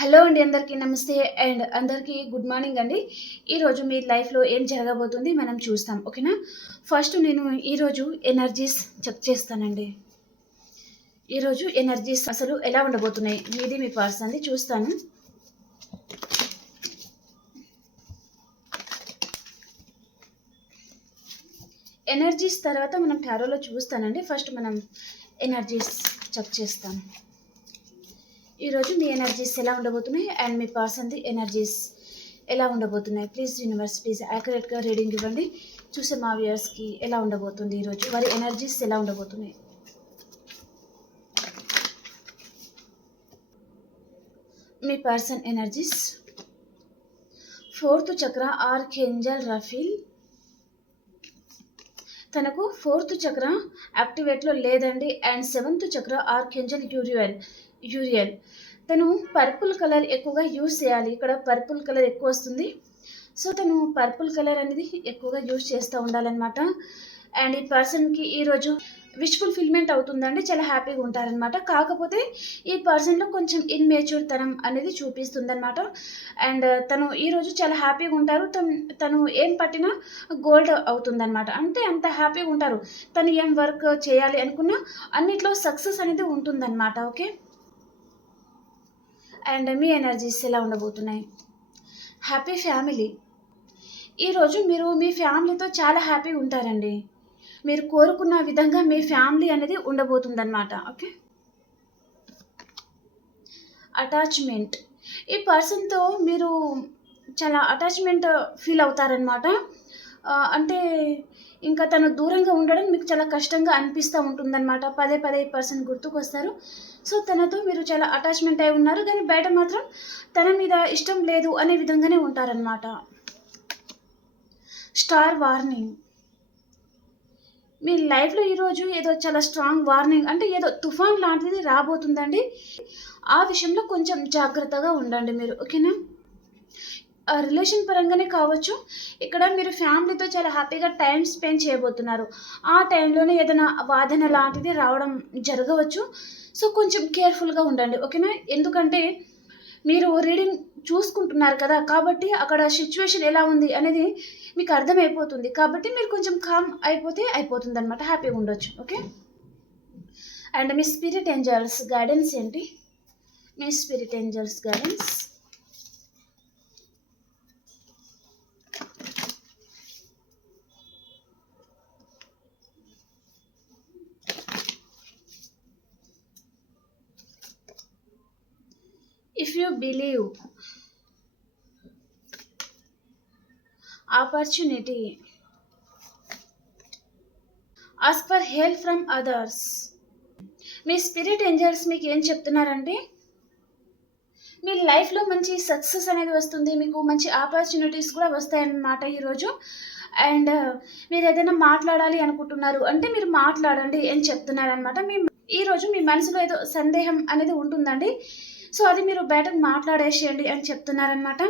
Hello అండి అందరికీ నమస్తే అండ్ అందరికీ గుడ్ మార్నింగ్ అండి. ఈరోజు మీ లైఫ్లో ఏం జరగబోతుంది మనం చూస్తాం ఓకేనా? ఫస్ట్ నేను ఈరోజు ఎనర్జీస్ చెక్ చేస్తానండి. ఈరోజు ఎనర్జీస్ అసలు ఎలా ఉండబోతున్నాయి మీది మీ పర్సన్ది చూస్తాను. ఎనర్జీస్ తర్వాత మనం టారోలో చూస్తానండి. ఫస్ట్ మనం ఎనర్జీస్ చెక్ చేస్తాం. ఈరోజు మీ ఎనర్జీస్ ఎలా ఉండబోతున్నాయి? అండ్ మీ పర్సన్ది ఎనర్జీస్ ఎలా ఉండబోతున్నాయి? ప్లీజ్ యూనివర్స్ ప్లీజ్ యాక్యురేట్గా రీడింగ్ ఇవ్వండి. చూసే మా వ్యూయర్స్కి ఎలా ఉండబోతుంది ఈరోజు వారి ఎనర్జీస్ ఎలా ఉండబోతున్నాయి? మీ person energies fourth chakra archangel Raphael తనకు ఫోర్త్ చక్ర యాక్టివేట్లో లేదండి. And seventh chakra archangel Uriel Uriel తను పర్పుల్ కలర్ ఎక్కువగా యూజ్ చేయాలి. ఇక్కడ పర్పుల్ కలర్ ఎక్కువ వస్తుంది. సో తను పర్పుల్ కలర్ అనేది ఎక్కువగా యూజ్ చేస్తూ ఉండాలన్నమాట. అండ్ ఈ పర్సన్కి ఈరోజు విష్ ఫుల్ఫిల్మెంట్ అవుతుందండి. చాలా హ్యాపీగా ఉంటారనమాట కాకపోతే ఈ పర్సన్లో కొంచెం ఇన్మేచ్యూర్ తనం అనేది చూపిస్తుందన్నమాట. అండ్ తను ఈరోజు చాలా హ్యాపీగా ఉంటారు. తను తను ఏం పట్టినా గోల్డ్ అవుతుందన్నమాట. అంటే అంత హ్యాపీగా ఉంటారు. తను ఏం వర్క్ చేయాలి అనుకున్నా అన్నిట్లో సక్సెస్ అనేది ఉంటుందన్నమాట. ఓకే? అండ్ మీ ఎనర్జీస్ ఎలా ఉండబోతున్నాయి? Happy family. ఈరోజు మీరు మీ ఫ్యామిలీతో చాలా హ్యాపీగా ఉంటారండి. మీరు కోరుకున్న విధంగా మీ ఫ్యామిలీ అనేది ఉండబోతుందన్నమాట ఓకే? అటాచ్మెంట్. ఈ పర్సన్తో మీరు చాలా అటాచ్మెంట్ ఫీల్ అవుతారనమాట అంటే ఇంకా తను దూరంగా ఉండడం మీకు చాలా కష్టంగా అనిపిస్తూ ఉంటుందన్నమాట. పదే పదే ఈ పర్సన్ గుర్తుకొస్తారు. సో తనతో మీరు చాలా అటాచ్మెంట్ అయి ఉన్నారు. కానీ బయట మాత్రం తన మీద ఇష్టం లేదు అనే విధంగానే ఉంటారనమాట స్టార్ వార్నింగ్. మీ లైఫ్లో ఈరోజు ఏదో చాలా స్ట్రాంగ్ వార్నింగ్ అంటే ఏదో తుఫాన్ లాంటిది రాబోతుందండి. ఆ విషయంలో కొంచెం జాగ్రత్తగా ఉండండి మీరు. ఓకేనా? రిలేషన్ పరంగానే కావచ్చు ఇక్కడ మీరు ఫ్యామిలీతో చాలా హ్యాపీగా టైం స్పెండ్ చేయబోతున్నారు. ఆ టైంలోనే ఏదైనా వాదన లాంటిది రావడం జరగవచ్చు. సో కొంచెం కేర్ఫుల్గా ఉండండి ఓకేనా? ఎందుకంటే మీరు రీడింగ్ చూసుకుంటున్నారు కదా కాబట్టి అక్కడ సిచ్యువేషన్ ఎలా ఉంది అనేది మీకు అర్థమైపోతుంది. కాబట్టి మీరు కొంచెం కామ్ అయిపోతే అయిపోతుంది అనమాట హ్యాపీగా ఉండొచ్చు ఓకే? అండ్ మీ స్పిరిట్ ఏంజల్స్ గైడెన్స్ ఏంటి? మీ spirit angels guidance if you believe opportunity ask for help from others me spirit angels మీకు ఏం చెప్తున్నారంటే మీ లైఫ్లో మంచి సక్సెస్ అనేది వస్తుంది మీకు మంచి ఆపర్చునిటీస్ కూడా వస్తాయన్నమాట ఈరోజు. అండ్ uh, మీరు ఏదైనా మాట్లాడాలి అనుకుంటున్నారు అంటే మీరు మాట్లాడండి అని చెప్తున్నారనమాట మీ ఈరోజు మీ మనసులో ఏదో సందేహం అనేది ఉంటుందండి. సో అది మీరు బయటకు మాట్లాడేసేయండి అని చెప్తున్నారనమాట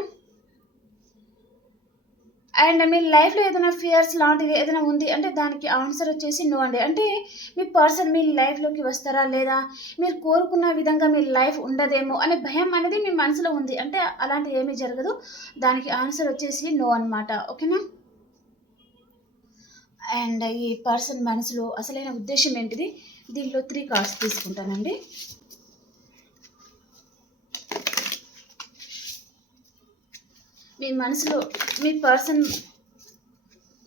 అండ్ మీ లైఫ్లో ఏదైనా ఫియర్స్ లాంటిది ఏదైనా ఉంది అంటే దానికి ఆన్సర్ వచ్చేసి నో అండి. అంటే మీ పర్సన్ మీ లైఫ్లోకి వస్తారా లేదా? మీరు కోరుకున్న విధంగా మీ లైఫ్ ఉండదేమో అనే భయం అనేది మీ మనసులో ఉంది. అంటే అలాంటి ఏమీ జరగదు. దానికి ఆన్సర్ వచ్చేసి నో అనమాట ఓకేనా? అండ్ ఈ పర్సన్ మనసులో అసలైన ఉద్దేశం ఏంటిది? దీంట్లో త్రీ కార్డ్స్ తీసుకుంటానండి. మీ మనసులో మీ పర్సన్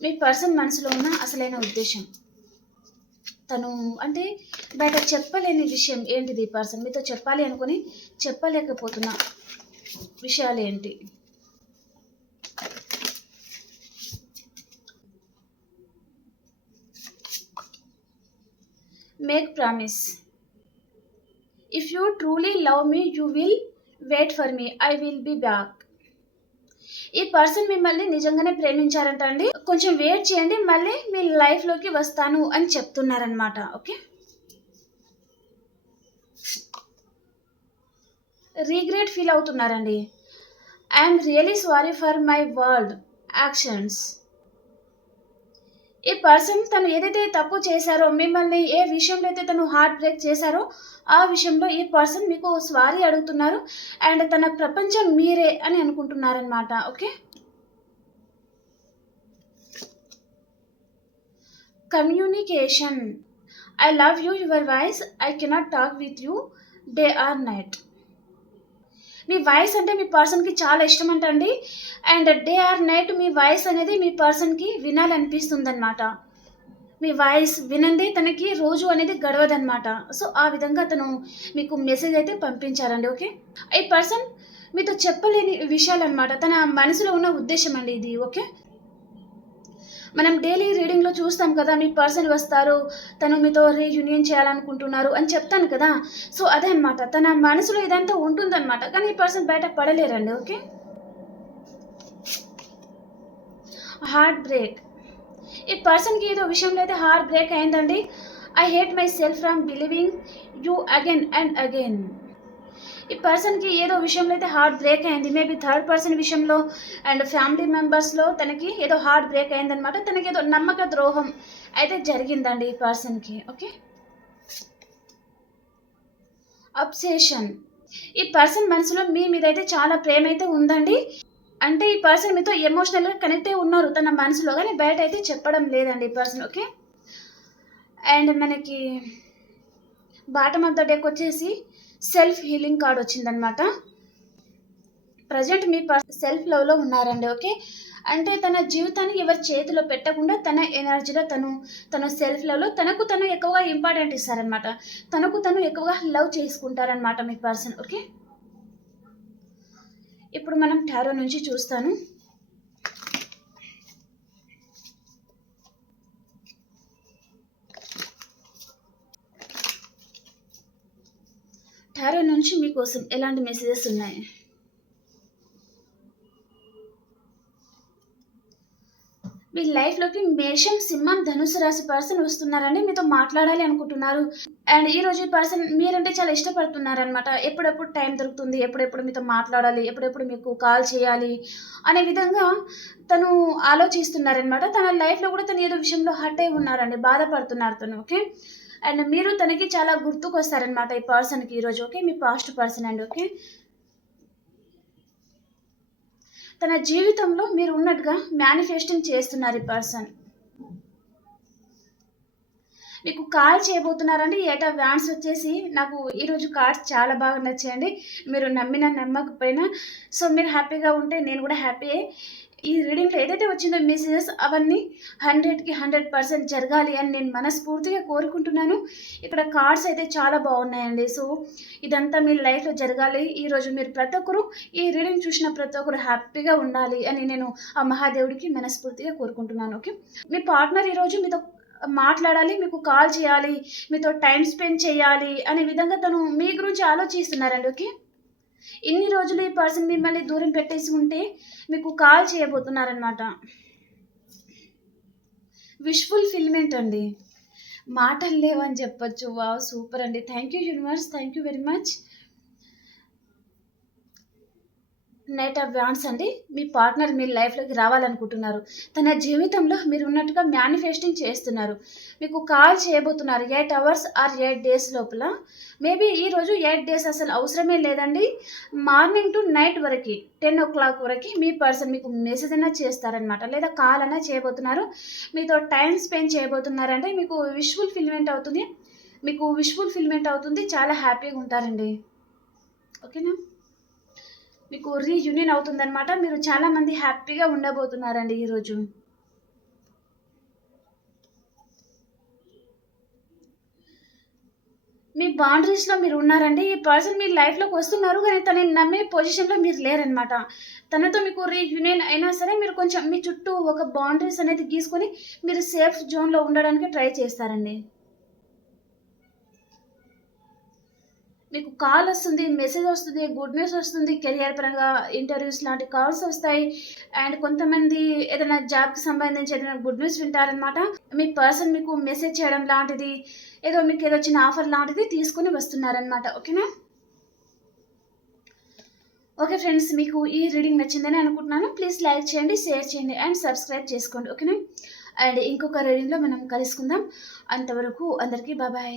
మీ పర్సన్ మనసులో ఉన్న అసలైన ఉద్దేశం. తను అంటే బయట చెప్పలేని విషయం ఏంటిది పర్సన్? మీతో చెప్పాలి అనుకుని చెప్పలేకపోతున్న విషయాలు ఏంటి? Make promise if you truly love me you will wait for me I will be back ఈ పర్సన్ మిమ్మల్ని నిజంగానే ప్రేమించారంట అండి? కొంచెం వెయిట్ చేయండి మళ్ళీ మీ లైఫ్లోకి వస్తాను అని చెప్తున్నారనమాట okay? Regret feel అవుతున్నారండి. I'm really sorry for my world actions ఈ పర్సన్ తను ఏదైతే తప్పు చేశారో మిమ్మల్ని ఏ విషయంలో అయితే తను హార్ట్ బ్రేక్ చేశారో ఆ విషయంలో ఈ పర్సన్ మీకు స్వారీ అడుగుతున్నారు. అండ్ తన ప్రపంచం మీరే అని అనుకుంటున్నారనమాట okay? Communication I love you your voice I cannot talk with you day or night me voice అంటే మీ పర్సన్కి చాలా ఇష్టం అంటండి. అండ్ డే ఆర్ నైట్ మీ వాయిస్ అనేది మీ పర్సన్కి వినాలనిపిస్తుంది అనమాట మీ వాయిస్ వినంది తనకి రోజు అనేది గడవదనమాట సో ఆ విధంగా తను మీకు మెసేజ్ అయితే పంపించారండి ఓకే ఈ పర్సన్ మీతో చెప్పలేని విషయాలు అనమాట తన మనసులో ఉన్న ఉద్దేశం అండి ఇది ఓకే మనం డైలీ రీడింగ్లో చూస్తాం కదా మీ పర్సన్ వస్తారు తను మీతో రీయూనియన్ చేయాలనుకుంటున్నారు అని చెప్తాను కదా. సో అదే అనమాట తన మనసులో ఇదంతా ఉంటుందన్నమాట. కానీ ఈ పర్సన్ బయట పడలేరండి ఓకే హార్ట్ బ్రేక్ ఈ పర్సన్కి ఏదో విషయంలో అయితే హార్ట్ బ్రేక్ అయిందండి. I hate myself from believing you again and again ఈ పర్సన్కి ఏదో విషయంలో అయితే హార్ట్ బ్రేక్ అయింది. మేబీ థర్డ్ పర్సన్ విషయంలో అండ్ ఫ్యామిలీ మెంబర్స్లో తనకి ఏదో హార్ట్ బ్రేక్ అయిందనమాట తనకి ఏదో నమ్మక ద్రోహం అయితే జరిగిందండి ఈ పర్సన్కి ఓకే అప్సేషన్ ఈ పర్సన్ మనసులో మీ మీద అయితే చాలా ప్రేమ అయితే ఉందండి. అంటే ఈ పర్సన్ మీతో ఎమోషనల్గా కనెక్ట్ అయి ఉన్నారు. తన మనసులో కానీ బయట అయితే చెప్పడం లేదండి ఈ పర్సన్ ఓకే అండ్ మనకి బాటమ్ ఆఫ్ ద డెక్ వచ్చేసి సెల్ఫ్ హీలింగ్ కార్డ్ వచ్చిందనమాట ప్రజెంట్ మీ సెల్ఫ్ లవ్లో ఉన్నారండి ఓకే? అంటే తన జీవితాన్ని ఎవరి చేతిలో పెట్టకుండా తన ఎనర్జీలో తను తన సెల్ఫ్ లవ్లో తనకు తను ఎక్కువగా ఇంపార్టెంట్ ఇస్తారనమాట తనకు తను ఎక్కువగా లవ్ చేసుకుంటారనమాట మీ పర్సన్ ఓకే? ఇప్పుడు మనం టారో నుంచి చూస్తాను టారో నుంచి మీకోసం ఎలాంటి మెసేజెస్ ఉన్నాయి? మీ లైఫ్లోకి మేషం సింహం ధనుసు రాశి పర్సన్ వస్తున్నారని మీతో మాట్లాడాలి అనుకుంటున్నారు. అండ్ ఈ రోజు ఈ పర్సన్ మీరంటే చాలా ఇష్టపడుతున్నారనమాట ఎప్పుడెప్పుడు టైం దొరుకుతుంది ఎప్పుడెప్పుడు మీతో మాట్లాడాలి ఎప్పుడెప్పుడు మీకు కాల్ చేయాలి అనే విధంగా తను ఆలోచిస్తున్నారనమాట తన లైఫ్లో కూడా తను ఏదో విషయంలో హర్ట్ అయి ఉన్నారండి బాధపడుతున్నారు తను ఓకే అండ్ మీరు తనకి చాలా గుర్తుకొస్తారనమాట ఈ పర్సన్కి ఈరోజు ఓకే మీ పాస్ట్ పర్సన్ అండి ఓకే తన జీవితంలో మీరు ఉన్నట్టుగా మేనిఫెస్టింగ్ చేస్తున్నారు ఈ పర్సన్ మీకు కాల్ చేయబోతున్నారండి. ఏటా వ్యాన్స్ వచ్చేసి నాకు ఈరోజు కార్డ్స్ చాలా బాగా నచ్చాయండి. మీరు నమ్మినా నమ్మకపోయినా సో మీరు హ్యాపీగా ఉంటే నేను కూడా హ్యాపీ. ఈ రీడింగ్లో ఏదైతే వచ్చిందో మెసేజెస్ అవన్నీ హండ్రెడ్కి హండ్రెడ్ పర్సెంట్ జరగాలి అని నేను మనస్ఫూర్తిగా కోరుకుంటున్నాను. ఇక్కడ కార్డ్స్ అయితే చాలా బాగున్నాయండి. సో ఇదంతా మీ లైఫ్లో జరగాలి. ఈరోజు మీరు ప్రతి ఒక్కరు ఈ రీడింగ్ చూసిన ప్రతి ఒక్కరు హ్యాపీగా ఉండాలి అని నేను ఆ మహాదేవుడికి మనస్ఫూర్తిగా కోరుకుంటున్నాను. ఓకే? మీ పార్ట్నర్ ఈరోజు మీతో మాట్లాడాలి మీకు కాల్ చేయాలి మీతో టైం స్పెండ్ చేయాలి అనే విధంగా తను మీ గురించి ఆలోచిస్తున్నారండి ఓకే? ఇన్ని రోజులు ఈ పర్సన్ మిమ్మల్ని దూరం పెట్టేసి ఉంటే మీకు కాల్ చేయబోతున్నారనమాట విష్ఫుల్ ఫిల్మెంట్ అండి. మాటలు లేవని చెప్పొచ్చు. వావ్ సూపర్ అండి. Thank you universe thank you very much knight of wands అండి. మీ పార్ట్నర్ మీ లైఫ్లోకి రావాలనుకుంటున్నారు. తన జీవితంలో మీరు ఉన్నట్టుగా మేనిఫెస్టింగ్ చేస్తున్నారు. మీకు కాల్ చేయబోతున్నారు. Eight hours or eight days లోపల. మేబీ ఈరోజు ఎయిట్ డేస్ అసలు అవసరమే లేదండి. మార్నింగ్ టు నైట్ వరకు టెన్ ఓ క్లాక్ వరకు మీ పర్సన్ మీకు మెసేజ్ అయినా చేస్తారనమాట లేదా కాల్ అయినా చేయబోతున్నారు. మీతో టైం స్పెండ్ చేయబోతున్నారంటే మీకు విష్ఫుల్ ఫిల్మెంట్ అవుతుంది. మీకు విష్ఫుల్ ఫిల్మెంట్ అవుతుంది. చాలా హ్యాపీగా ఉంటారండి. ఓకేనా? మీకు రీయూనియన్ అవుతుందన్నమాట. మీరు చాలామంది హ్యాపీగా ఉండబోతున్నారండి ఈరోజు మీ బౌండరీస్లో మీరు ఉన్నారండి. ఈ పర్సన్ మీ లైఫ్లోకి వస్తున్నారు కానీ తనని నమ్మే పొజిషన్లో మీరు లేరనమాట తనతో మీకు రీయూనియన్ అయినా సరే మీరు కొంచెం మీ చుట్టూ ఒక బౌండరీస్ అనేది గీసుకొని మీరు సేఫ్ జోన్లో ఉండడానికి ట్రై చేస్తారండి. మీకు కాల్ వస్తుంది మెసేజ్ వస్తుంది గుడ్ న్యూస్ వస్తుంది కెరియర్ పరంగా ఇంటర్వ్యూస్ లాంటి కాల్స్ వస్తాయి. అండ్ కొంతమంది ఏదైనా జాబ్కి సంబంధించి ఏదైనా గుడ్ న్యూస్ వింటారనమాట మీ పర్సన్ మీకు మెసేజ్ చేయడం లాంటిది ఏదో మీకు ఏదో చిన్న ఆఫర్ లాంటిది తీసుకుని వస్తున్నారనమాట ఓకేనా? ఓకే ఫ్రెండ్స్ మీకు ఈ రీడింగ్ నచ్చిందని అనుకుంటున్నాను. ప్లీజ్ లైక్ చేయండి షేర్ చేయండి అండ్ సబ్స్క్రైబ్ చేసుకోండి. ఓకేనా? అండ్ ఇంకొక రీడింగ్లో మనం కలుసుకుందాం. అంతవరకు అందరికీ బాబాయ్